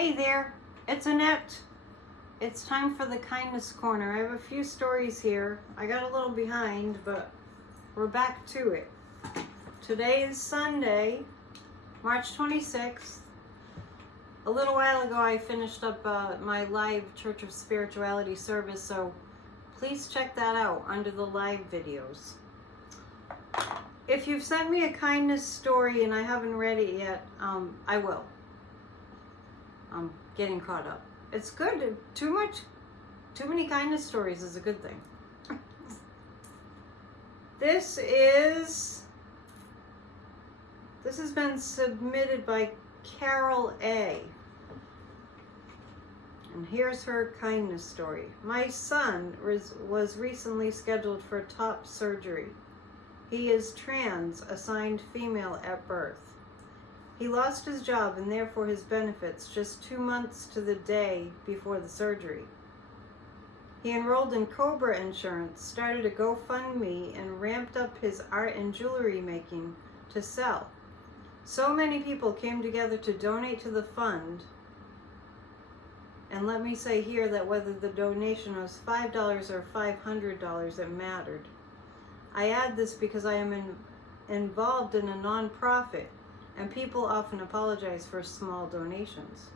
Hey there, it's Annette. It's time for the Kindness Corner. I have a few stories here. I got a little behind, but we're back to it. Today is Sunday, March 26th. A little while ago I finished up my live Church of Spirituality service, so please check that out under the live videos. If you've sent me a kindness story and I haven't read it yet, I will. I'm getting caught up. It's good. Too many kindness stories is a good thing. This has been submitted by Carol A. And here's her kindness story. My son was recently scheduled for top surgery. He is trans, assigned female at birth. He lost his job and therefore his benefits just 2 months to the day before the surgery. He enrolled in Cobra Insurance, started a GoFundMe, and ramped up his art and jewelry making to sell. So many people came together to donate to the fund. And let me say here that whether the donation was $5 or $500, it mattered. I add this because I am involved in a nonprofit, and people often apologize for small donations.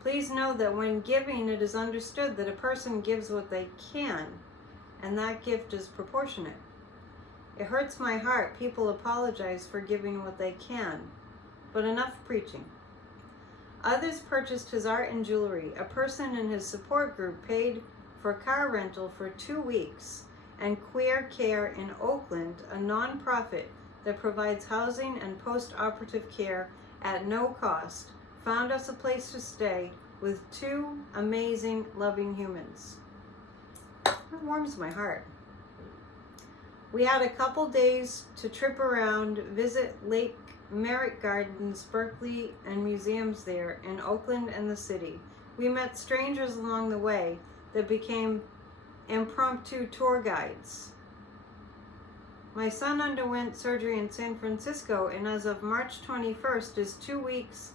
Please know that when giving, it is understood that a person gives what they can, and that gift is proportionate. It hurts my heart people apologize for giving what they can, but enough preaching. Others purchased his art and jewelry. A person in his support group paid for car rental for 2 weeks, and Queer Care in Oakland, a nonprofit that provides housing and post-operative care at no cost, found us a place to stay with 2 amazing, loving humans. That warms my heart. We had a couple days to trip around, visit Lake Merritt Gardens, Berkeley, and museums there in Oakland and the city. We met strangers along the way that became impromptu tour guides. My son underwent surgery in San Francisco, and as of March 21st is 2 weeks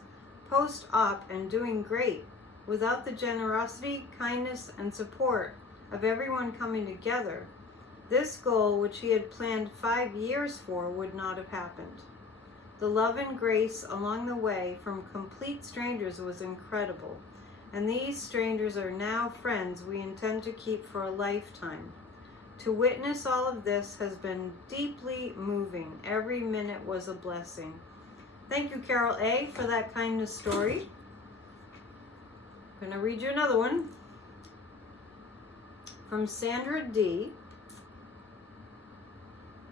post-op and doing great. Without the generosity, kindness, and support of everyone coming together, this goal, which he had planned 5 years for, would not have happened. The love and grace along the way from complete strangers was incredible, and these strangers are now friends we intend to keep for a lifetime. To witness all of this has been deeply moving. Every minute was a blessing. Thank you, Carol A., for that kindness story. I'm going to read you another one from Sandra D.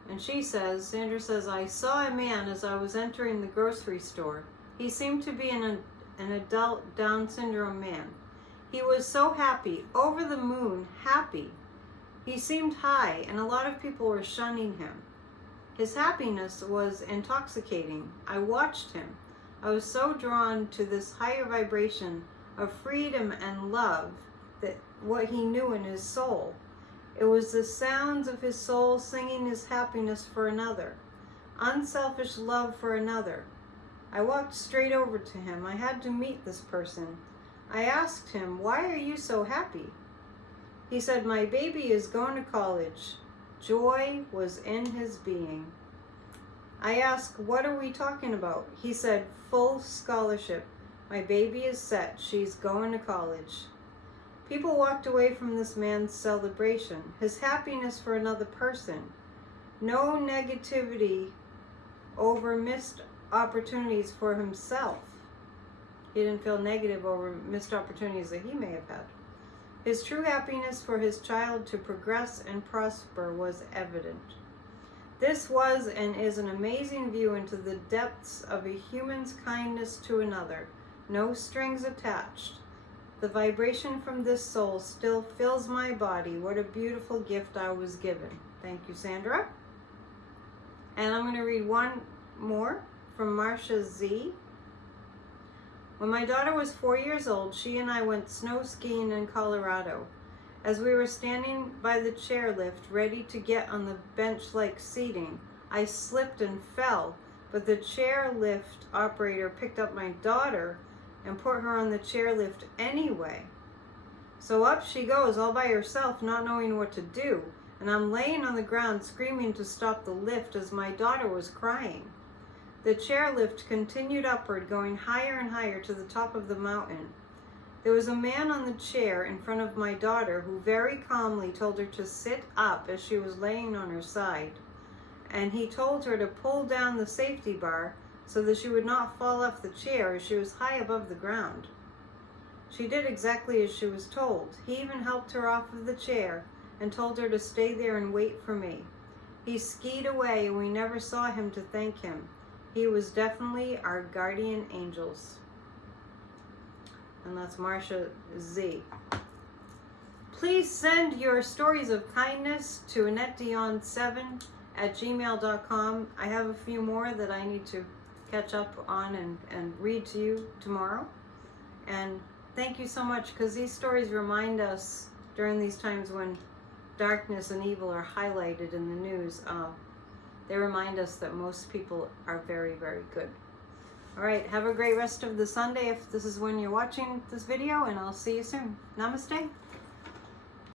And Sandra says, I saw a man as I was entering the grocery store. He seemed to be an adult Down syndrome man. He was so happy, over the moon, happy. He seemed high, and a lot of people were shunning him. His happiness was intoxicating. I watched him. I was so drawn to this higher vibration of freedom and love, that what he knew in his soul. It was the sounds of his soul singing his happiness for another, unselfish love for another. I walked straight over to him. I had to meet this person. I asked him, why are you so happy? He said, my baby is going to college. Joy was in his being. I asked, what are we talking about? He said, full scholarship. My baby is set. She's going to college. People walked away from this man's celebration, his happiness for another person. No negativity over missed opportunities for himself. He didn't feel negative over missed opportunities that he may have had. His true happiness for his child to progress and prosper was evident. This was and is an amazing view into the depths of a human's kindness to another, no strings attached. The vibration from this soul still fills my body. What a beautiful gift I was given. Thank you, Sandra. And I'm going to read one more from Marcia Z. When my daughter was 4 years old, she and I went snow skiing in Colorado. As we were standing by the chairlift, ready to get on the bench-like seating, I slipped and fell, but the chairlift operator picked up my daughter and put her on the chairlift anyway. So up she goes all by herself, not knowing what to do, and I'm laying on the ground screaming to stop the lift as my daughter was crying. The chairlift continued upward, going higher and higher to the top of the mountain. There was a man on the chair in front of my daughter who very calmly told her to sit up as she was laying on her side, and he told her to pull down the safety bar so that she would not fall off the chair as she was high above the ground. She did exactly as she was told. He even helped her off of the chair and told her to stay there and wait for me. He skied away and we never saw him to thank him. He was definitely our guardian angels. And that's Marcia Z. Please send your stories of kindness to AnnetteDion7@gmail.com. I have a few more that I need to catch up on and read to you tomorrow. And thank you so much, because these stories remind us during these times when darkness and evil are highlighted in the news. They remind us that most people are very, very good. All right, have a great rest of the Sunday if this is when you're watching this video, and I'll see you soon. Namaste.